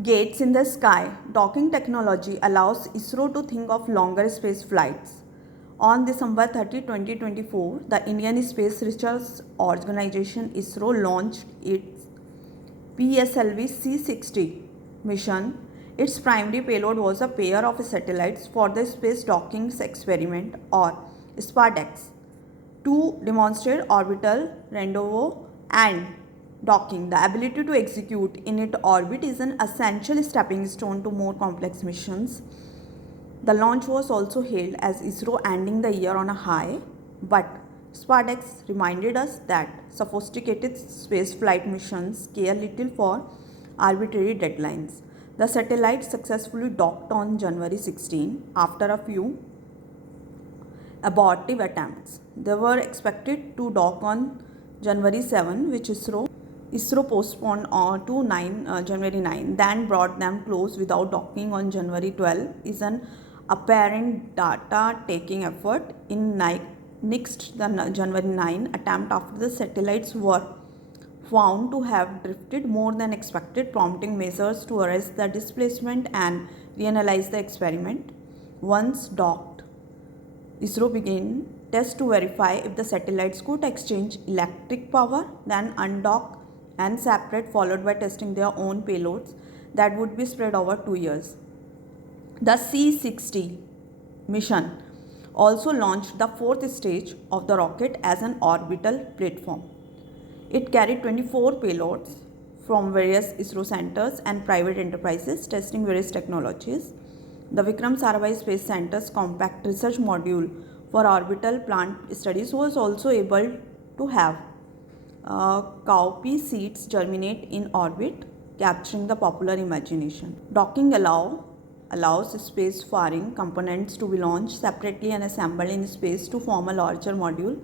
Gates in the sky. Docking technology allows ISRO to think of longer space flights. On December 30, 2024, the Indian Space Research Organization ISRO launched its PSLV C-60 mission. Its primary payload was a pair of satellites for the Space Docking Experiment or SPARDEX to demonstrate orbital rendezvous and docking. The ability to execute in its orbit is an essential stepping stone to more complex missions. The launch was also hailed as ISRO ending the year on a high, but SPARDEX reminded us that sophisticated spaceflight missions care little for arbitrary deadlines. The satellite successfully docked on January 16 after a few abortive attempts. They were expected to dock on January 7, which ISRO postponed to January 9, then brought them close without docking on January 12 is an apparent data taking effort in next the January 9 attempt after the satellites were found to have drifted more than expected, prompting measures to arrest the displacement and reanalyze the experiment. Once docked, ISRO began tests to verify if the satellites could exchange electric power, then undock and separate, followed by testing their own payloads that would be spread over 2 years. The C-60 mission also launched the fourth stage of the rocket as an orbital platform. It carried 24 payloads from various ISRO centers and private enterprises testing various technologies. The Vikram Sarabhai Space Center's compact research module for orbital plant studies was also able to have cowpea seeds germinate in orbit, capturing the popular imagination. Docking allows space-faring components to be launched separately and assembled in space to form a larger module.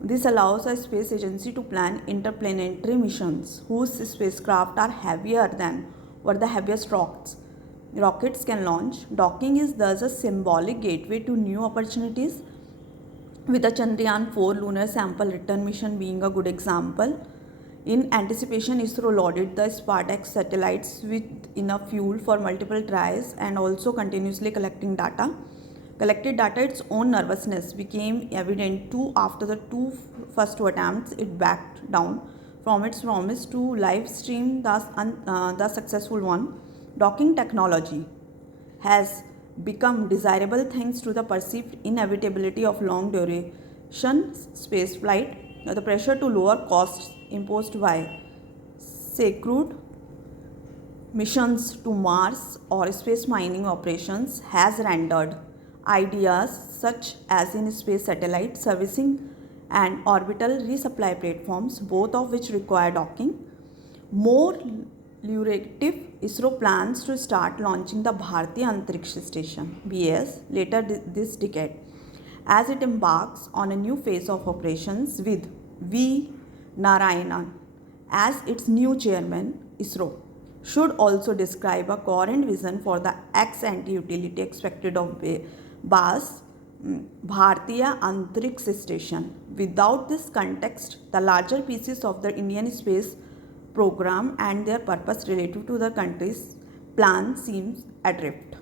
This allows a space agency to plan interplanetary missions whose spacecraft are heavier than what the heaviest rockets can launch. Docking is thus a symbolic gateway to new opportunities, with the Chandrayaan 4 lunar sample return mission being a good example. In anticipation, ISRO loaded the SPARDEX satellites with enough fuel for multiple tries and also continuously collecting data. Collected data, its own nervousness became evident too after the first two attempts. It backed down from its promise to live stream the successful one. Docking technology has become desirable thanks to the perceived inevitability of long duration space flight. The pressure to lower costs imposed by secret missions to Mars or space mining operations has rendered ideas such as in space satellite servicing and orbital resupply platforms, both of which require docking, more lucrative. ISRO plans to start launching the Bharatiya Antariksha Station (BAS) later this decade, as it embarks on a new phase of operations with V. Narayanan as its new chairman. ISRO should also describe a coherent vision for the ex-ante utility expected of BAS, Bharatiya Antariksha Station. Without this context, the larger pieces of the Indian space program and their purpose relative to the country's plan seems adrift.